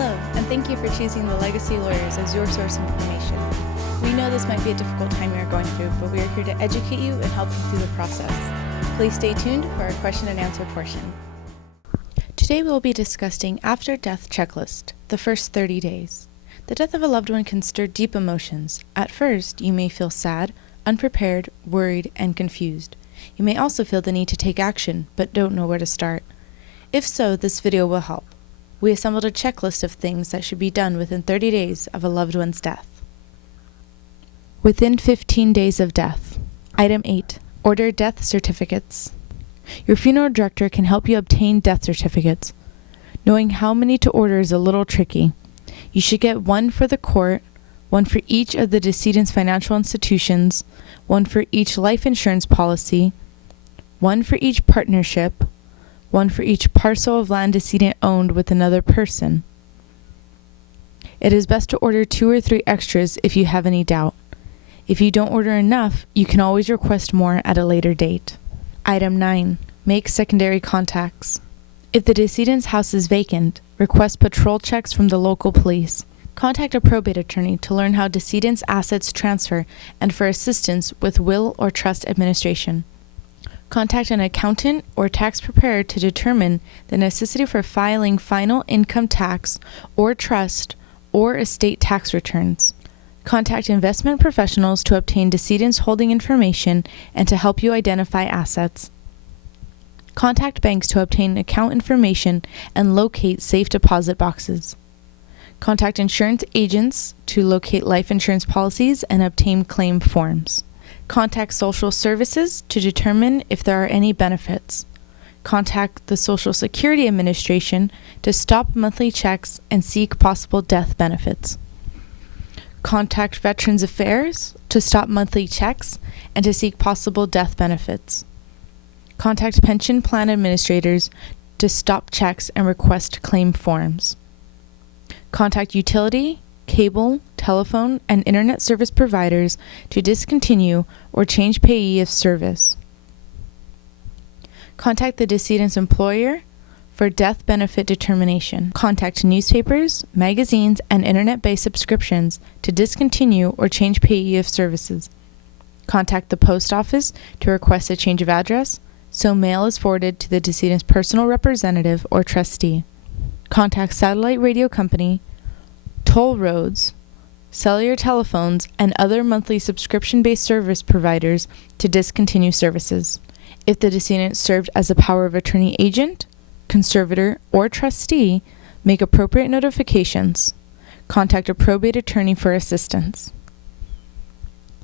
Hello, and thank you for choosing the Legacy Lawyers as your source of information. We know this might be a difficult time you are going through, but we are here to educate you and help you through the process. Please stay tuned for our question and answer portion. Today we will be discussing After Death Checklist, the first 30 days. The death of a loved one can stir deep emotions. At first, you may feel sad, unprepared, worried, and confused. You may also feel the need to take action, but don't know where to start. If so, this video will help. We assembled a checklist of things that should be done within 30 days of a loved one's death. Within 15 days of death. Item 8. Order death certificates. Your funeral director can help you obtain death certificates. Knowing how many to order is a little tricky. You should get one for the court, one for each of the decedent's financial institutions, one for each life insurance policy, one for each partnership, one for each parcel of land decedent owned with another person. It is best to order 2 or 3 extras if you have any doubt. If you don't order enough, you can always request more at a later date. Item 9. Make secondary contacts. If the decedent's house is vacant, request patrol checks from the local police. Contact a probate attorney to learn how decedent's assets transfer and for assistance with will or trust administration. Contact an accountant or tax preparer to determine the necessity for filing final income tax or trust or estate tax returns. Contact investment professionals to obtain decedent's holding information and to help you identify assets. Contact banks to obtain account information and locate safe deposit boxes. Contact insurance agents to locate life insurance policies and obtain claim forms. Contact social services to determine if there are any benefits. Contact the Social Security Administration to stop monthly checks and seek possible death benefits. Contact Veterans Affairs to stop monthly checks and to seek possible death benefits. Contact pension plan administrators to stop checks and request claim forms. Contact utility, cable, telephone, and internet service providers to discontinue or change payee of service. Contact the decedent's employer for death benefit determination. Contact newspapers, magazines, and internet-based subscriptions to discontinue or change payee of services. Contact the post office to request a change of address, so mail is forwarded to the decedent's personal representative or trustee. Contact satellite radio company, toll roads, cellular telephones, and other monthly subscription-based service providers to discontinue services. If the decedent served as a power of attorney agent, conservator, or trustee, make appropriate notifications. Contact a probate attorney for assistance.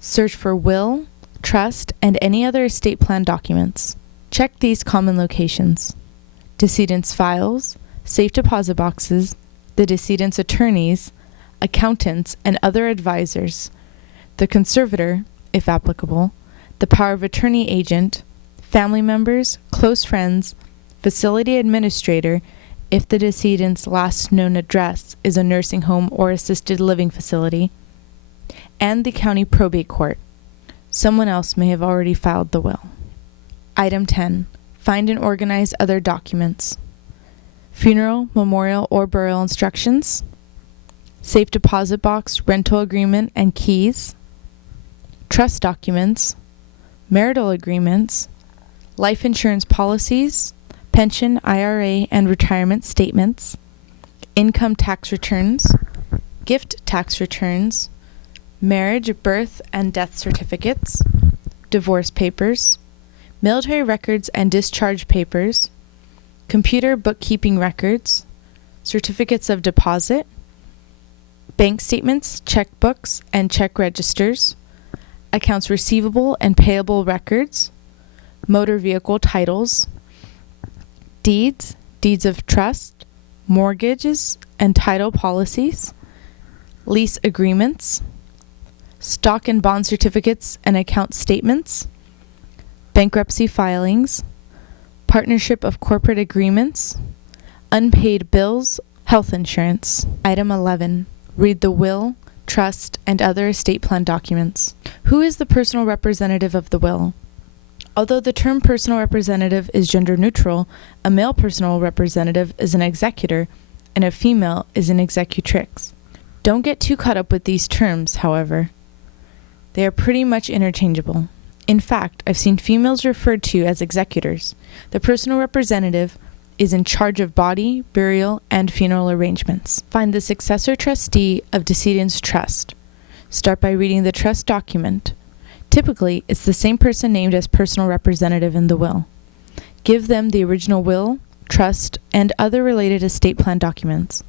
Search for will, trust, and any other estate plan documents. Check these common locations: decedent's files, safe deposit boxes, the decedent's attorneys, accountants, and other advisors, the conservator, if applicable, the power of attorney agent, family members, close friends, facility administrator, if the decedent's last known address is a nursing home or assisted living facility, and the county probate court. Someone else may have already filed the will. Item 10. Find and organize other documents. Funeral, memorial, or burial instructions, safe deposit box, rental agreement, and keys, trust documents, marital agreements, life insurance policies, pension, IRA, and retirement statements, income tax returns, gift tax returns, marriage, birth, and death certificates, divorce papers, military records and discharge papers, computer bookkeeping records, certificates of deposit, bank statements, checkbooks, and check registers, accounts receivable and payable records, motor vehicle titles, deeds, deeds of trust, mortgages and title policies, lease agreements, stock and bond certificates and account statements, bankruptcy filings, partnership of corporate agreements, unpaid bills, health insurance. Item 11. Read the will, trust, and other estate plan documents. Who is the personal representative of the will? Although the term personal representative is gender neutral, a male personal representative is an executor, and a female is an executrix. Don't get too caught up with these terms, however. They are pretty much interchangeable. In fact, I've seen females referred to as executors. The personal representative is in charge of body, burial, and funeral arrangements. Find the successor trustee of decedent's trust. Start by reading the trust document. Typically, it's the same person named as personal representative in the will. Give them the original will, trust, and other related estate plan documents.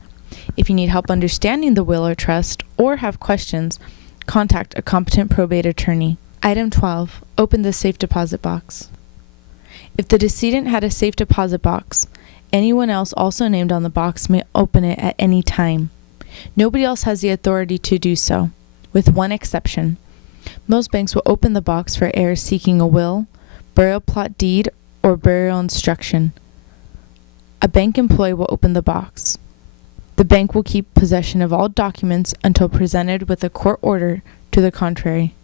If you need help understanding the will or trust, or have questions, contact a competent probate attorney. Item 12. Open the safe deposit box. If the decedent had a safe deposit box, anyone else also named on the box may open it at any time. Nobody else has the authority to do so, with one exception. Most banks will open the box for heirs seeking a will, burial plot deed, or burial instruction. A bank employee will open the box. The bank will keep possession of all documents until presented with a court order to the contrary.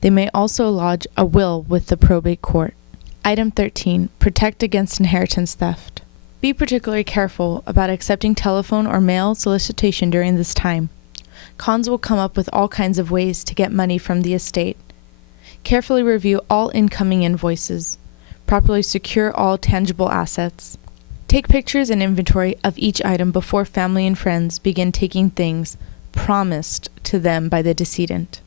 They may also lodge a will with the probate court. Item 13. Protect against inheritance theft. Be particularly careful about accepting telephone or mail solicitation during this time. Cons will come up with all kinds of ways to get money from the estate. Carefully review all incoming invoices. Properly secure all tangible assets. Take pictures and inventory of each item before family and friends begin taking things promised to them by the decedent.